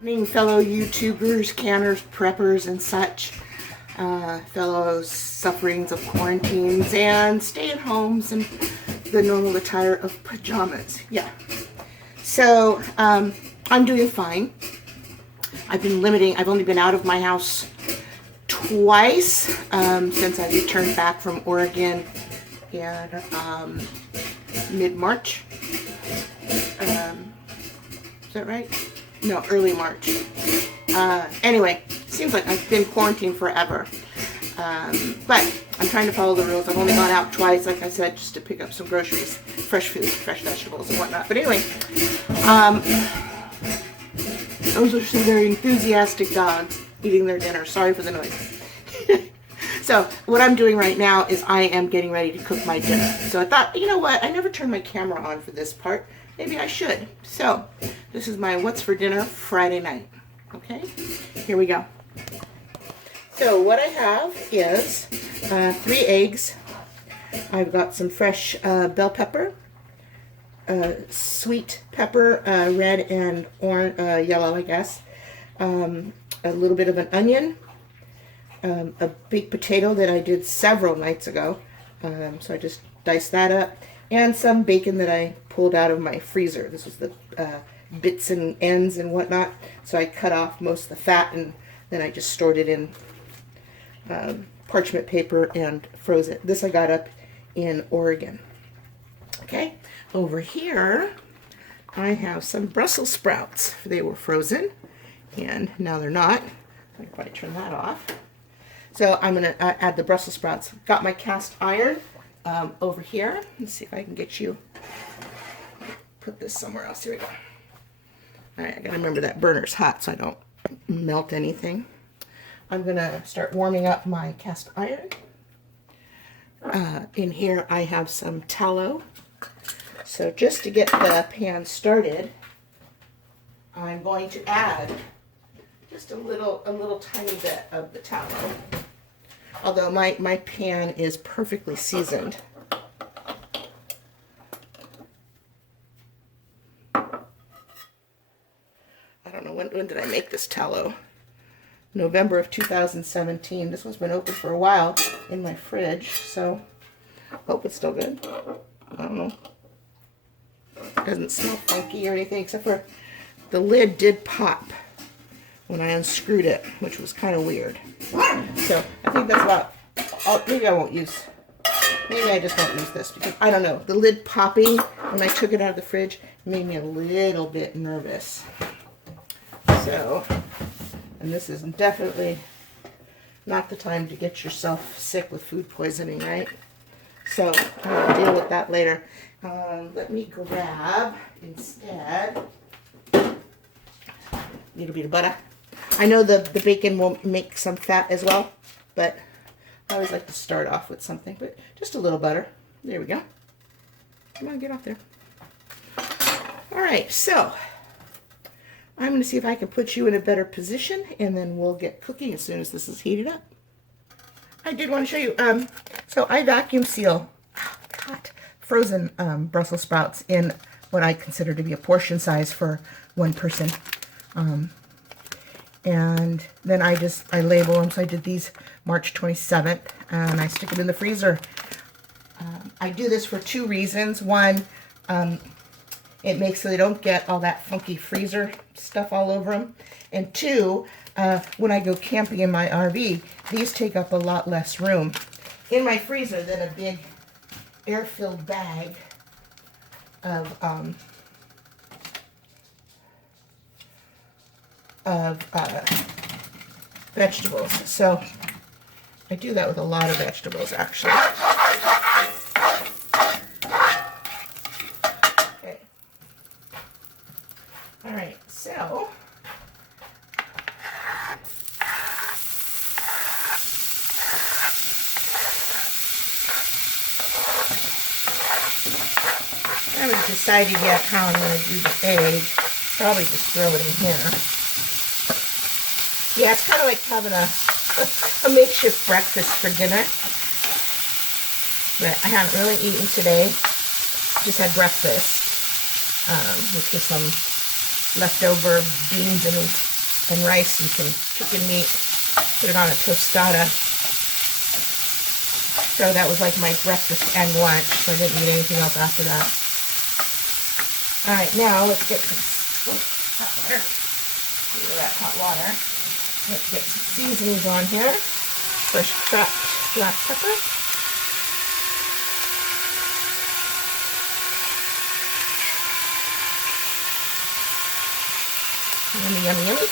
Morning, fellow YouTubers, canners, preppers, and such. Fellow sufferings of quarantines and stay-at-homes and the normal attire of pajamas. Yeah. So, I'm doing fine. I've only been out of my house twice since I returned back from Oregon in mid-March. Is that right? No, early March. Anyway, seems like I've been quarantined forever. But I'm trying to follow the rules. I've only gone out twice, like I said, just to pick up some groceries, fresh food, fresh vegetables and whatnot. But anyway, those are some very enthusiastic dogs eating their dinner. Sorry for the noise. So what I'm doing right now is I am getting ready to cook my dinner. So I thought, you know what? I never turned my camera on for this part. Maybe I should. So this is my What's for Dinner Friday night. Okay, here we go. So what I have is 3 eggs. I've got some fresh bell pepper, sweet pepper, red and orange, yellow, I guess. A little bit of an onion, a baked potato that I did several nights ago. So I just diced that up, and some bacon that I pulled out of my freezer. This was the bits and ends and whatnot. So I cut off most of the fat, and then I just stored it in parchment paper and froze it. This I got up in Oregon. Okay, over here I have some Brussels sprouts. They were frozen and now they're not. I can probably turn that off. So I'm going to add the Brussels sprouts. Got my cast iron over here. Let's see if I can get you, put this somewhere else. Here we go. All right, I got to remember that burner's hot so I don't melt anything. I'm going to start warming up my cast iron. In here I have some tallow. So just to get the pan started, I'm going to add just a little tiny bit of the tallow. Although my pan is perfectly seasoned. I don't know, when did I make this tallow? November of 2017. This one's been open for a while in my fridge, so hope it's still good. I don't know. It doesn't smell funky or anything, except for the lid did pop when I unscrewed it, which was kind of weird. So I think that's about all. Maybe I just won't use this, because I don't know. The lid popping when I took it out of the fridge made me a little bit nervous. So, and this is definitely not the time to get yourself sick with food poisoning, right? So I'll deal with that later. Let me grab instead a little bit of butter. I know the bacon will make some fat as well, but I always like to start off with something, but just a little butter. There we go. Come on, get off there. All right, so I'm going to see if I can put you in a better position, and then we'll get cooking as soon as this is heated up. I did want to show you, so I vacuum seal frozen Brussels sprouts in what I consider to be a portion size for one person. And then I label them. So I did these March 27th, and I stick them in the freezer. I do this for 2 reasons. One, it makes so they don't get all that funky freezer stuff all over them. And 2, when I go camping in my RV, these take up a lot less room in my freezer than a big air-filled bag of vegetables. So I do that with a lot of vegetables, actually. Okay. All right, so I haven't decided yet how I'm going to do the egg. Probably just throw it in here. Yeah, it's kind of like having a makeshift breakfast for dinner. But I haven't really eaten today. Just had breakfast, which was some leftover beans and and rice and some chicken meat. Put it on a tostada. So that was like my breakfast and lunch, so I didn't eat anything else after that. Alright, now let's get some hot water. Get rid of that hot water. Let's get some seasonings on here. Fresh cracked black pepper. Yummy, yummy, yummy.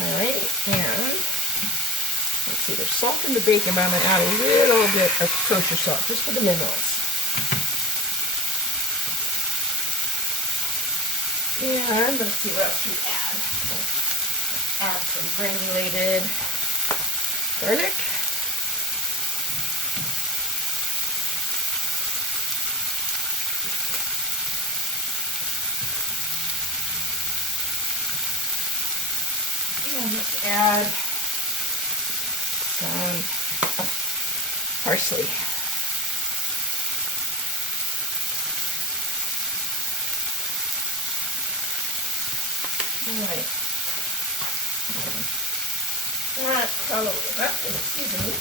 Alright, and let's see, there's salt in the bacon, but I'm going to add a little bit of kosher salt, just for the minerals. And let's see what else we add. Add some granulated garlic. And let's add some parsley. Alright. That's all over that is seasoning.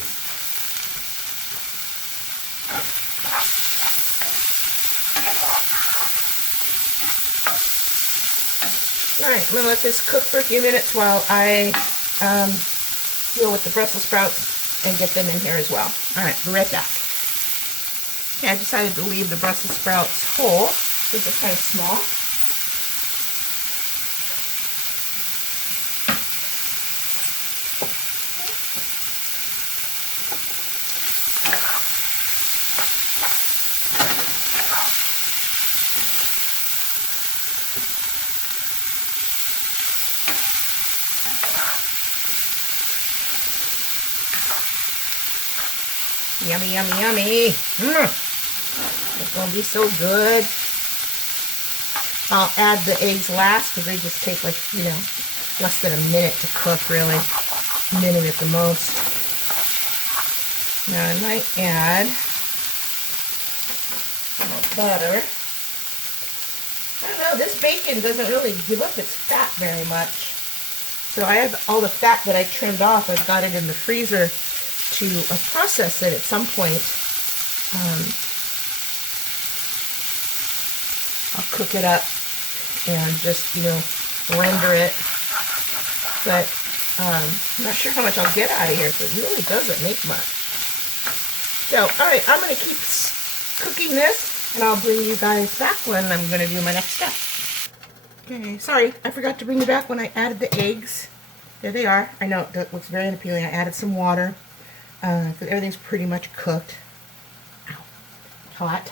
Alright, I'm going to let this cook for a few minutes while I deal with the Brussels sprouts and get them in here as well. Alright, be right back. Okay, I decided to leave the Brussels sprouts whole because they're kind of small. Yummy, yummy, yummy. It's going to be so good. I'll add the eggs last because they just take like, you know, less than a minute to cook, really. A minute at the most. Now I might add some more butter. I don't know, this bacon doesn't really give up its fat very much. So I have all the fat that I trimmed off. I've got it in the freezer to process it at some point. I'll cook it up and just, you know, render it. But I'm not sure how much I'll get out of here, so it really doesn't make much. So, alright, I'm going to keep cooking this, and I'll bring you guys back when I'm going to do my next step. Okay, sorry, I forgot to bring you back when I added the eggs. There they are. I know, that looks very unappealing. I added some water. Because everything's pretty much cooked. Ow. Hot.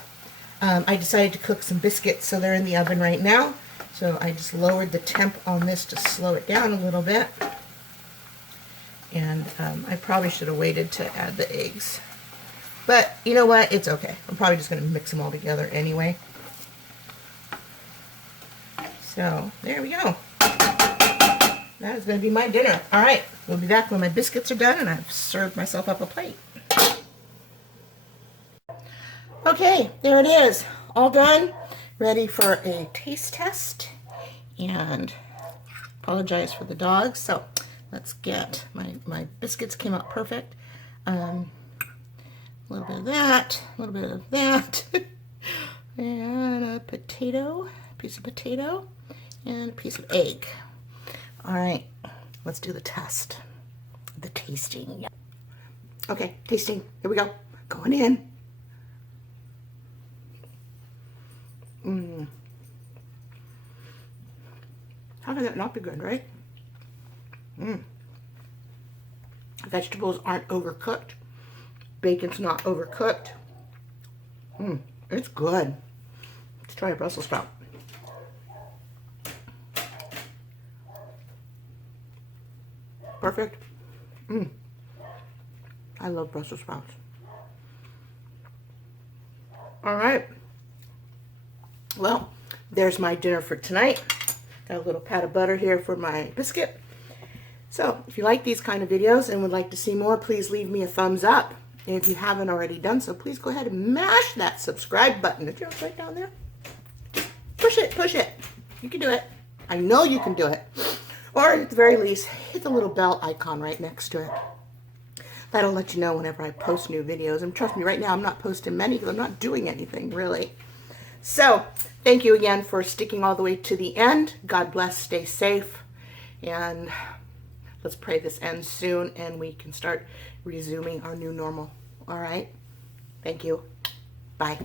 I decided to cook some biscuits, so they're in the oven right now. So I just lowered the temp on this to slow it down a little bit. And I probably should have waited to add the eggs. But you know what? It's okay. I'm probably just going to mix them all together anyway. So there we go. That is going to be my dinner. Alright, we'll be back when my biscuits are done and I've served myself up a plate. Okay, there it is. All done. Ready for a taste test. And apologize for the dogs. So let's get my biscuits came out perfect. A little bit of that, a little bit of that. And a potato, piece of potato, and a piece of egg. All right, let's do the test. The tasting. Okay, tasting. Here we go. Going in. How could that not be good, right? Vegetables aren't overcooked. Bacon's not overcooked. It's good. Let's try a Brussels sprout. Perfect. I love Brussels sprouts. All right. Well, there's my dinner for tonight. Got a little pat of butter here for my biscuit. So, if you like these kind of videos and would like to see more, please leave me a thumbs up. And if you haven't already done so, please go ahead and mash that subscribe button. It's right down there. Push it, push it. You can do it. I know you can do it. Or at the very least, hit the little bell icon right next to it. That'll let you know whenever I post new videos. And trust me, right now I'm not posting many because I'm not doing anything really. So, thank you again for sticking all the way to the end. God bless, stay safe, and let's pray this ends soon and we can start resuming our new normal. All right? Thank you. Bye.